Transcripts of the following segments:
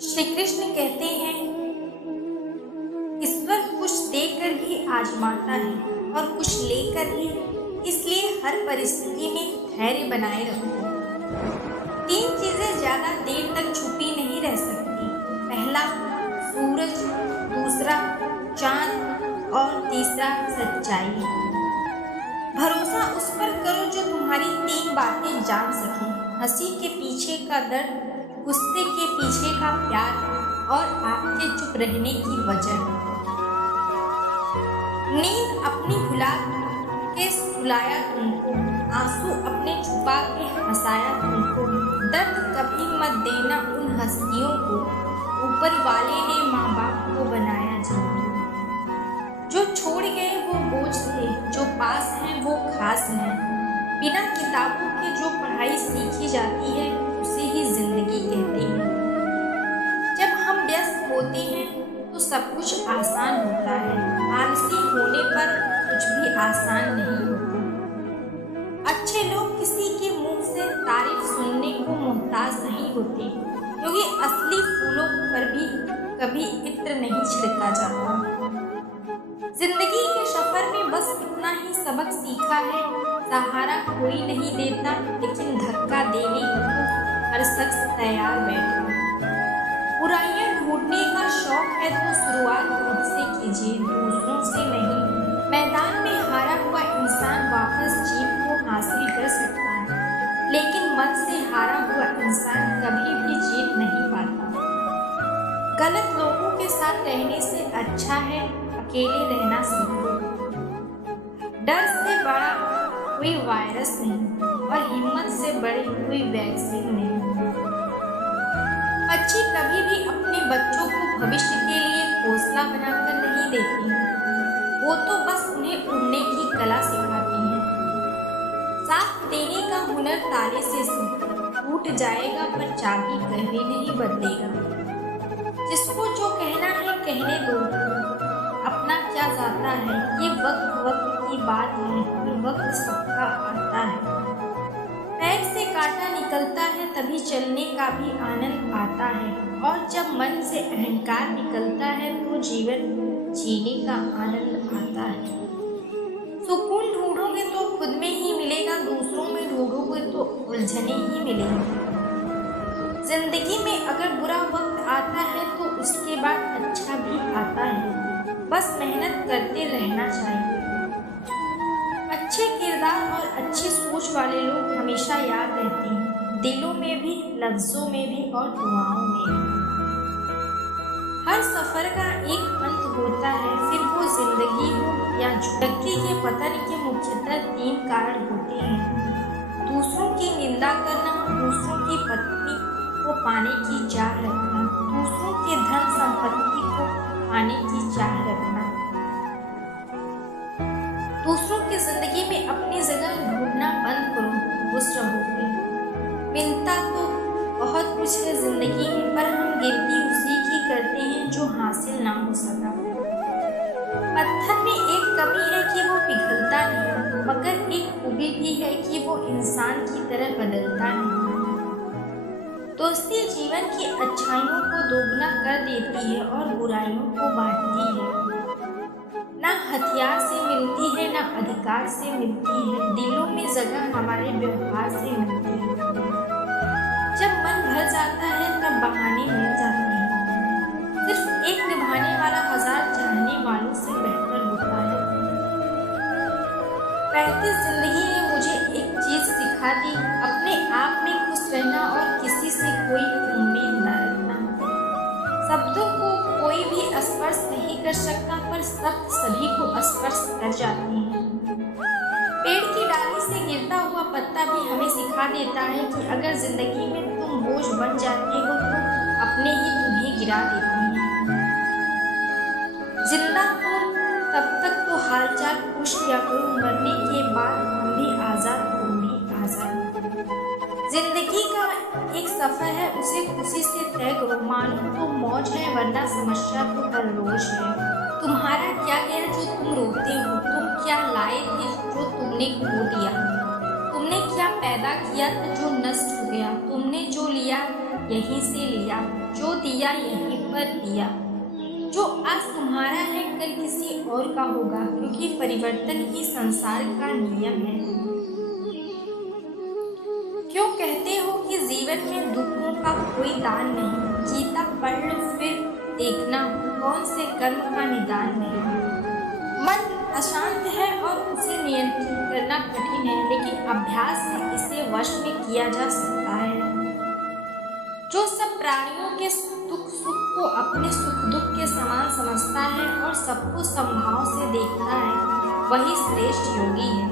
श्री कृष्ण कहते हैं, ईश्वर कुछ देकर भी आजमाता है और कुछ लेकर भी, इसलिए हर परिस्थिति में धैर्य बनाए रखो। 3 चीजें ज्यादा देर तक छुपी नहीं रह सकती। पहला सूरज, दूसरा चांद और तीसरा सच्चाई। भरोसा उस पर करो जो तुम्हारी 3 बातें जान सके। हंसी के पीछे का दर्द, गुस्से के पीछे का प्यार और आपके चुप रहने की वजह। नींद अपनी भुला के सुलाया तुमको, आंसू अपने छुपा के हंसाया तुमको। दर्द कभी मत देना उन हस्तियों को, ऊपर वाले ने माँ बाप को बनाया जिनको। जो छोड़ गए वो बोझ थे, जो पास हैं वो खास हैं। बिना किताबों के जो पढ़ाई सीखी जाती है उसे ही जिंदगी कहते हैं। जब हम व्यस्त होते हैं तो सब कुछ आसान होता है, आलसी होने पर कुछ भी आसान नहीं होता। अच्छे लोग किसी के मुंह से तारीफ सुनने को मोहताज नहीं होते, क्योंकि असली फूलों पर भी कभी इत्र नहीं छिड़का जाता। जिंदगी के सफर में बस इतना ही सबक सीखा है, सहारा कोई नहीं देता, लेकिन धक्का देने को हर शख्स तैयार बैठा। बुराइयां ढूंढने का शौक है तो शुरुआत खुद से कीजिए, दूसरों से नहीं। मैदान में हारा हुआ इंसान वापस जीत को हासिल कर सकता है, लेकिन मन से हारा हुआ इंसान कभी भी जीत नहीं पाता। गलत लोगों के साथ रहने से अच्छा है अकेले रहना सीखो। डर से बड़ा कोई वायरस नहीं और हिम्मत से बड़ी कोई वैक्सीन नहीं। पक्षी कभी भी अपने बच्चों को भविष्य के लिए घोंसला बनाकर नहीं देती, वो तो बस उन्हें उड़ने की कला सिखाती है। साथ देने का हुनर ताले से सीखो, टूट जाएगा पर चाबी कभी नहीं बदलेगा। जिसको जो कहना है कहने दो, अपना क्या जाता है, ये वक्त वक्त की बात है, ये वक्त सबका आता है। पैर से कांटा निकलता है तभी चलने का भी आनंद आता है, और जब मन से अहंकार निकलता है तो जीवन जीने का आनंद आता है। सुकून ढूंढोगे तो खुद में ही मिलेगा, दूसरों में ढूंढोगे तो उलझने ही मिलेंगी। जिंदगी में अगर बुरा वक्त आता है तो उसके बाद अच्छा भी आता है, बस मेहनत करते रहना चाहिए। अच्छे किरदार और अच्छी सोच वाले लोग हमेशा याद रहते हैं, दिलों में भी, लफ्जों में भी और दुआओं में भी। हर सफर का एक अंत होता है, फिर वो जिंदगी हो या झुकी के पतन के मुख्यतः 3 कारण होते हैं। दूसरों की निंदा करना, दूसरों की पत्नी को पाने की चाह रखना, दूसरों के धन संपत्ति को पाने की चाह रखना। दूसरों की जिंदगी में अपनी जगह ढूंढना बंद करो, खुश रहोगे। मिलता तो बहुत कुछ है जिंदगी में, पर हम गिनती उसी की करते हैं जो हासिल ना हो सका। पत्थर में एक कमी है कि वो पिघलता नहीं, मगर एक खूबी भी है कि वो इंसान की तरह बदलता नहीं। दोस्ती जीवन की अच्छाइयों को दोगुना कर देती है और बुराइयों को बांटती है। ना हथियार से मिलती है, ना अधिकार से मिलती है, दिलों में जगह हमारे व्यवहार से मिलती है। जब मन भर जाता है तब बहाने मिल जाते हैं। सिर्फ एक निभाने वाला 1000 चाहने वालों से बेहतर होता है। बहती जिंदगी ने मुझे एक चीज सिखा दी, अपने आप में खुश रहना और किसी से कोई उम्मीद न रखना। शब्दों को कोई भी स्पर्श नहीं कर सकता, पर शब्द सभी को स्पर्श कर जाते हैं। पेड़ की डाली से गिरता हुआ पत्ता भी हमें सिखा देता है कि अगर जिंदगी में तुम बोझ बन जाते हो तो अपने ही तुम्हें गिरा देते हैं। जिंदा हो तब तक तो हालचाल पूछ लिया करो, मरने के बाद हम भी आजाद, तुम भी आजाद। जिंदगी का एक सफर है, उसे खुशी से तय करो, मानो तो मौज है वरना समस्या तो हर रोज है। तुम्हारा क्या गया जो तुम रोते हो, तुम क्या लाए थे जो तुमने खो दिया, तुमने क्या पैदा किया था जो नष्ट हो गया, तुमने जो लिया यहीं से लिया, जो दिया यहीं पर दिया। जो आज तुम्हारा है कल किसी और का होगा, क्योंकि परिवर्तन ही संसार का नियम है। क्यों कहते हो कि जीवन में दुखों का कोई दान नहीं? गीता पढ़ लो फिर देखना कौन से कर्म का निदान नहीं। मन अशांत है और उसे नियंत्रित करना कठिन है, लेकिन अभ्यास से इसे वश में किया जा सकता है। जो सब प्राणियों के दुख सुख को अपने सुख दुख के समान समझता है और सबको समभाव से देखता है, वही श्रेष्ठ योगी है।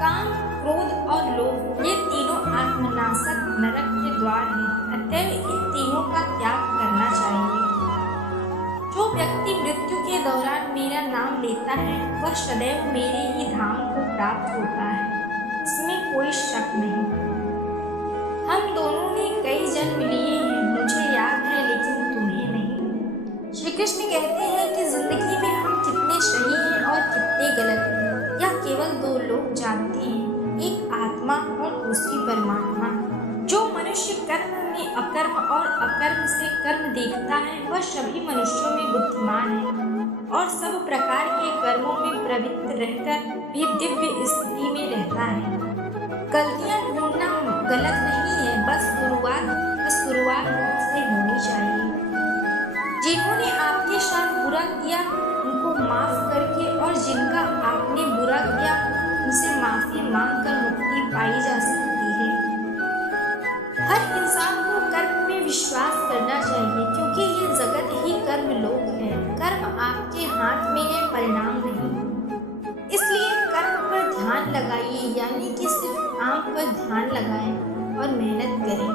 काम, क्रोध और लोभ ये तीनों आत्मनाशक नरक के द्वार हैं, अतएव इन तीनों का त्याग करना चाहिए। जो व्यक्ति मृत्यु के दौरान मेरा नाम लेता है वह सदैव मेरे ही धाम को प्राप्त होता है, इसमें कोई शक नहीं। हम दोनों ने कई जन्म लिए हैं, मुझे याद है लेकिन तुम्हें नहीं। श्री कृष्ण कहते हैं कि जिंदगी में हम कितने सही हैं और कितने गलत, यह केवल दो लोग जानते हैं, एक आत्मा और दूसरी परमात्मा। जो मनुष्य कर्म में अकर्म और अकर्म से कर्म देखता है वह सभी मनुष्यों में बुद्धिमान है और सब प्रकार के कर्मों में प्रवृत्त रहकर भी दिव्य स्थिति में रहता है। गलतियां ढूंढना गलत नहीं है, बस शुरुआत से होनी चाहिए। जिन्होंने आपके साथ बुरा किया उनको माफ करके और जिनका आपने बुरा किया उनसे माफी मांगकर मुक्ति पाई जा सकती है। हर इंसान को कर्म में विश्वास करना चाहिए, क्योंकि ये जगत ही कर्म लोक है। कर्म आपके हाथ में है, परिणाम नहीं। इसलिए कर्म पर ध्यान लगाइए, यानी कि सिर्फ आंख पर ध्यान लगाएं और मेहनत करें।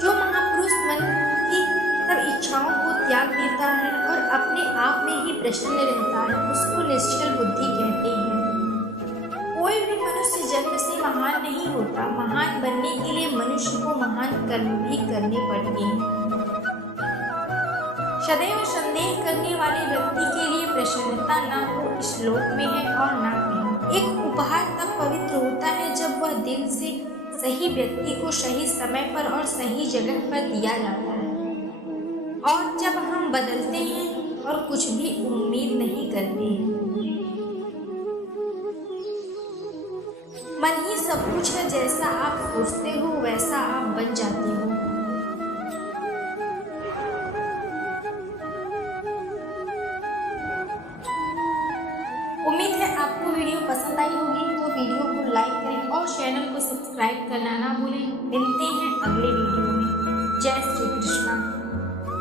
जो महापुरुष मन की सब इच्छाओं को त्याग देता है और अपने आप में ही प्रसन्न रहता है, उसको निश्चल बुद्धि कहते हैं। कोई भी मनुष्य जन्म से महान नहीं होता। महान बनने के लिए मनुष्य को महान कर्म भी करने पड़ते हैं। सदैव संदेह करने वाले व्यक्ति के लिए प्रसन्नता ना तो इस लोक में है और ना कहीं। एक उपहार तब पवित्र होता है जब वह दिल से सही व्यक्ति को सही समय पर और सही जगह पर दिया जाता है, और जब हम बदलते हैं और कुछ भी उम्मीद नहीं करते हैं। मन ही सब कुछ है, जैसा आप सोचते हो वैसा आप बन जाते हो। उम्मीद है आपको वीडियो पसंद आई होगी, तो वीडियो को लाइक करें और चैनल को सब्सक्राइब करना ना भूलें। मिलते हैं अगले वीडियो में। जय श्री कृष्णा।